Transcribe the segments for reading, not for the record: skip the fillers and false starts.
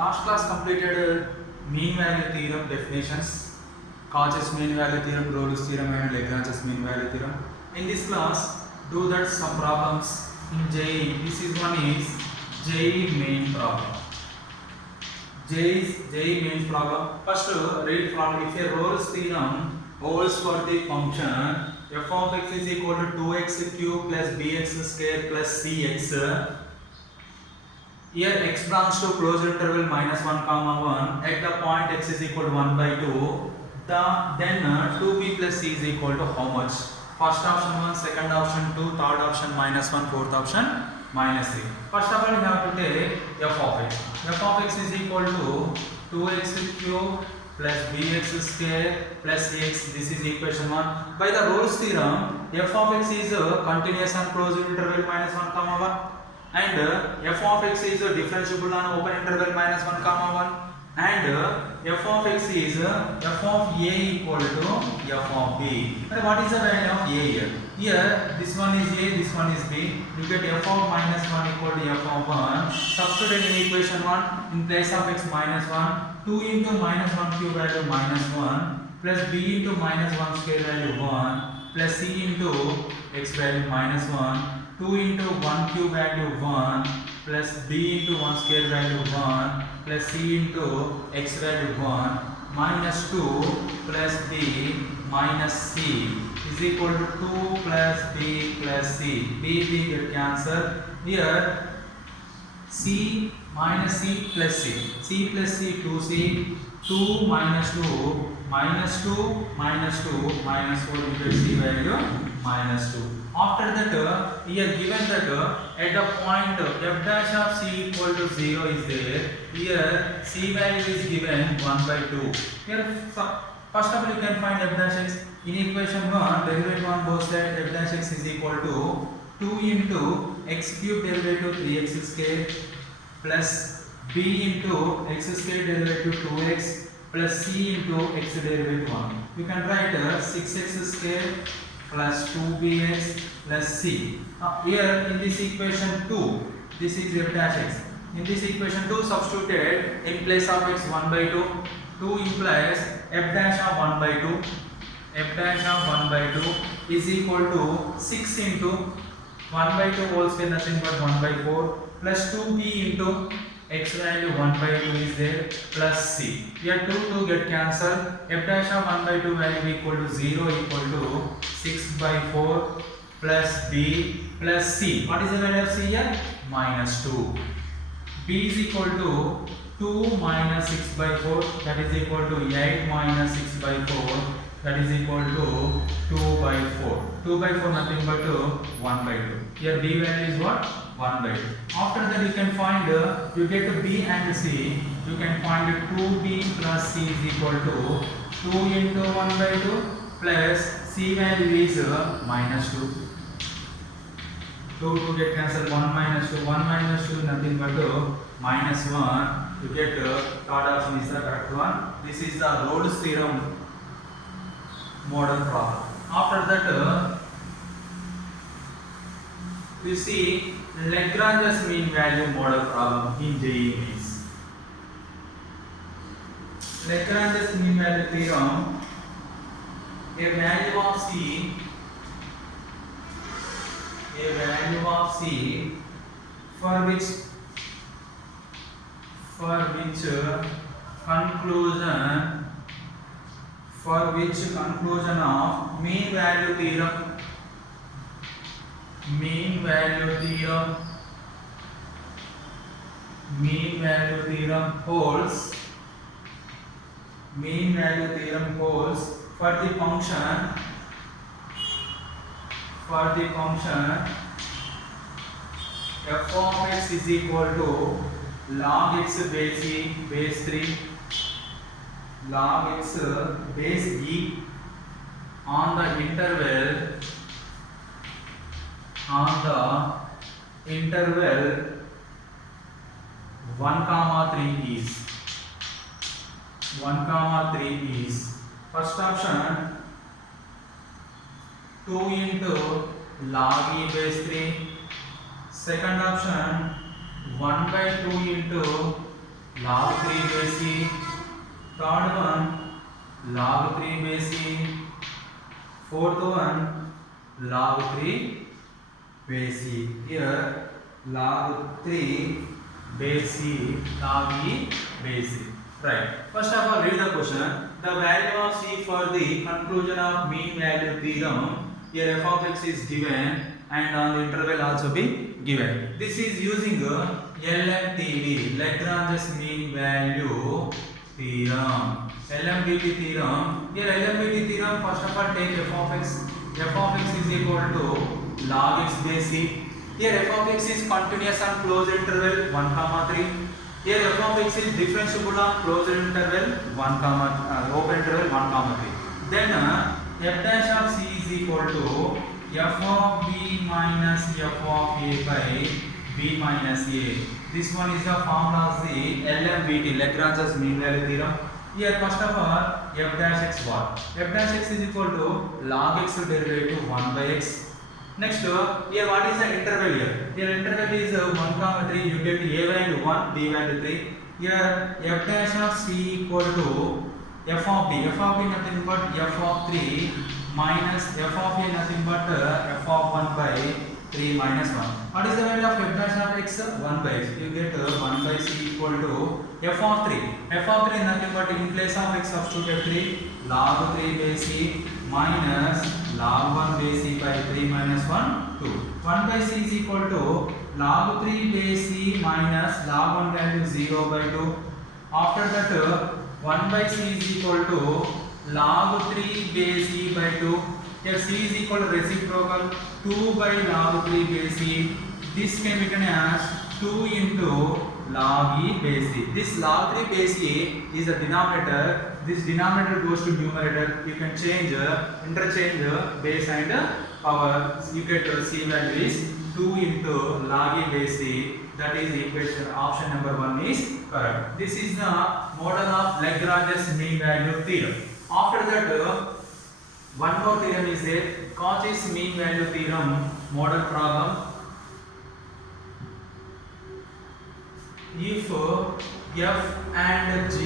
last class completed mean value theorem definitions, Cauchy's mean value theorem, Rolle's theorem and Lagrange's mean value theorem. In this class, do that some problems in JEE. This is one is JEE main problem. JEE main problem. First, read problem. If a Rolle's theorem holds for the function f of x is equal to 2x cube plus bx square plus cx. Here x belongs to closed interval minus 1 comma 1 at the point x is equal to 1 by 2. Then 2b plus c is equal to how much? First option 1, second option 2, third option minus 1, fourth option minus 3. First of all, we have to take f of x. F of x is equal to 2x cube plus bx square plus cx. This is equation 1. By the Rolle's theorem, f of x is a continuous on closed interval minus 1 comma 1 and f of x is a differentiable on open interval minus 1 comma 1 and f of x is f of a equal to f of b. And what is the value of a here? Here this one is a, this one is b. You get f of minus 1 equal to f of 1. Substitute in equation 1 in place of x minus 1. 2 into minus 1 cube value minus 1 plus b into minus 1 square value 1 plus c into x value minus 1. 2 into 1 cube value 1 plus b into 1 square value 1 plus c into x value 1 minus 2 plus b minus c is equal to 2 plus b plus c. B get cancelled. Here c minus c plus c. C plus c 2c. 2 minus 2 minus 2 minus 2 minus 4 into c value minus 2. After that, here given that at the point f dash of c equal to 0 is there. Here c value is given 1 by 2. Here first of all you can find f dash x. In equation 1, derivative on both sides f dash x is equal to 2 into x cube derivative 3x square plus b into x square derivative 2x plus c into x derivative 1. You can write 6x square plus 2bx plus c. Here in this equation 2, this is f dash x. In this equation 2 substituted in place of x 1 by 2. 2 implies f dash of 1 by 2. F dash of 1 by 2 is equal to 6 into 1 by 2 whole square nothing but 1 by 4 plus 2b into x value 1 by 2 is there plus c. Here 2 get cancelled. F dash of 1 by 2 value equal to 0 equal to 6 by 4 plus b plus c. What is the value of c here? Minus 2. b is equal to 2 minus 6 by 4 that is equal to 8 minus 6 by 4 that is equal to 2 by 4. 2 by 4 nothing but 1 by 2. Here b value is what? 1 by 2. After that you can find, you get b and c, you can find 2b plus c is equal to 2 into 1 by 2 plus c value is minus 2. 2 get cancelled, 1 minus 2, 1 minus 2 nothing but minus 1. You get third option is the correct one. This is the Rolle's theorem model problem. After that we see Lagrange's mean value model problem in JEE Mains. Lagrange's mean value theorem, a value of c for which conclusion of mean value theorem holds for the function f of x is equal to log x base 3 log x base e on the interval 1 comma 3 is first option 2 into log e base 3. Second option 1 by 2 into log 3 base c. Third one log 3 base c. Fourth one log 3 base c. Here log 3 base c, log e base c. Right. First of all, read the question. The value of c for the conclusion of mean value theorem. Here f of x is given and on the interval also be given. This is using LMTV, Lagrange's mean value theorem. LMTV theorem. Here LMTV theorem, first of all take f of x. F of x is equal to log x base c. Here f of x is continuous on closed interval 1 comma 3. Here f of x is differentiable on closed interval 1 comma open interval 1 comma 3. Then f dash of c is equal to f of b minus f of a by b minus a. This one is the formula of the LMVT, Lagrange's mean value theorem. Here first of all f dash x what? F dash x is equal to log x derivative 1 by x. Next here what is the interval here? Here interval is 1 comma 3. You get a value 1, b value 3. Here f dash of c equal to f of b. F of b nothing but f of 3 minus f of a nothing but f of 1 by 3 minus 1. What is the value of f dash of x? 1 by x. You get 1 by c equal to f of 3. F of 3 nothing but in place of x substitute 3 log 3 base c minus log 1 base c by 3 minus 1 2. 1 by c is equal to log 3 base c minus log 1 value 0 by 2. After that 1 by c is equal to log 3 base c by 2. Here c is equal to reciprocal 2 by log 3 base c. This can be written as 2 into log e base c. This log 3 base c is a denominator. This denominator goes to numerator. You can change interchange base and power. You get c value is 2 into log e base c. That is equation option number 1 is correct. This is the model of Lagrange's mean value theorem. After that one more theorem is there, Cauchy's mean value theorem model problem. If f and g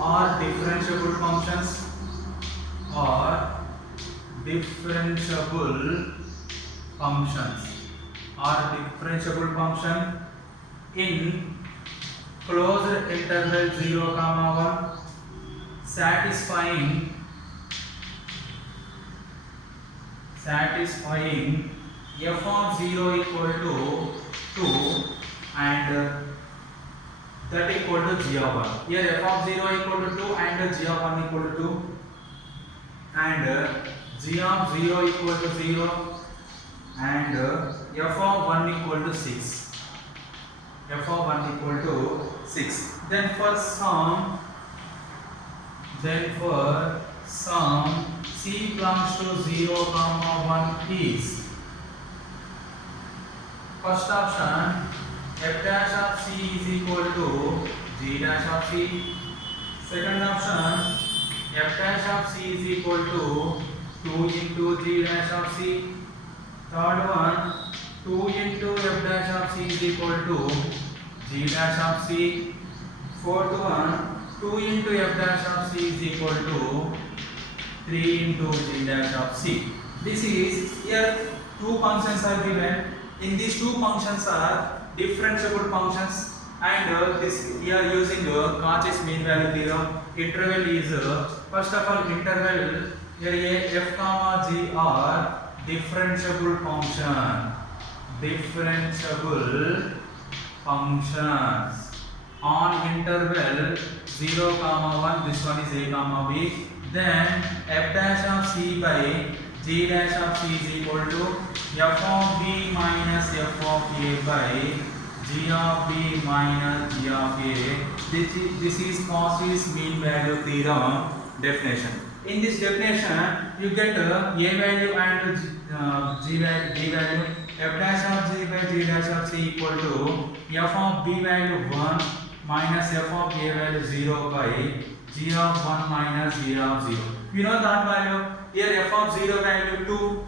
are differentiable functions in closed interval 0 comma 1 satisfying f of 0 equal to 2 and that equal to g of 1. Here f of 0 equal to 2 and g of 1 equal to 2 and g of 0 equal to 0 and f of 1 equal to 6. F of 1 equal to 6. Then for some c belongs to 0 comma 1 is first option f dash of c is equal to g dash of c. Second option f dash of c is equal to 2 into g dash of c. Third one 2 into f dash of c is equal to g dash of c. Fourth one 2 into f dash of c is equal to 3 into g dash of c. This is here two functions are given. In these two functions are differentiable functions and this we are using Cauchy's mean value theorem. Interval is first of all interval here f comma g are differentiable functions on interval 0 comma 1. This one is a comma b. Then f dash of c by g dash of c is equal to f of b minus f of a by g of b minus g of a. This is Cauchy's mean value theorem definition. In this definition you get a value and g value. F dash of g by g dash of c equal to f of b value 1 minus f of a value 0 by g of 1 minus g of 0. You know that value. Here f of 0 value 2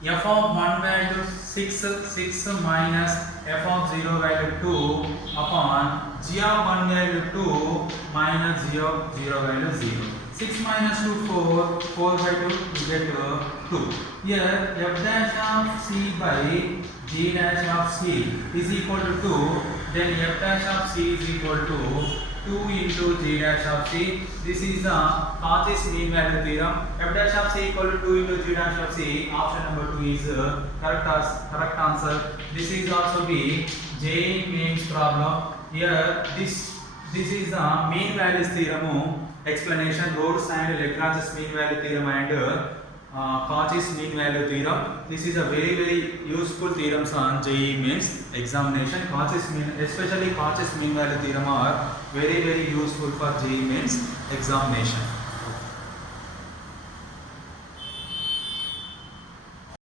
f of 1 value 6 minus f of 0 value 2 upon g of 1 value 2 minus g of 0 value 0. 6 minus 2 4, 4 by 2 you get 2. Here f dash of c by g dash of c is equal to 2, then f dash of c is equal to 2 into g dash of c. This is the Cauchy's mean value theorem. F dash of c equal to 2 into g dash of c. Option number 2 is correct answer. This is also be J means problem. Here this is the mean values theorem explanation. Rhodes and Lagrange's mean value theorem and Cauchy's mean value theorem. This is a very useful theorems on JEE Mains examination. Cauchy's mean, especially Cauchy's mean value theorem are very useful for JEE Mains examination.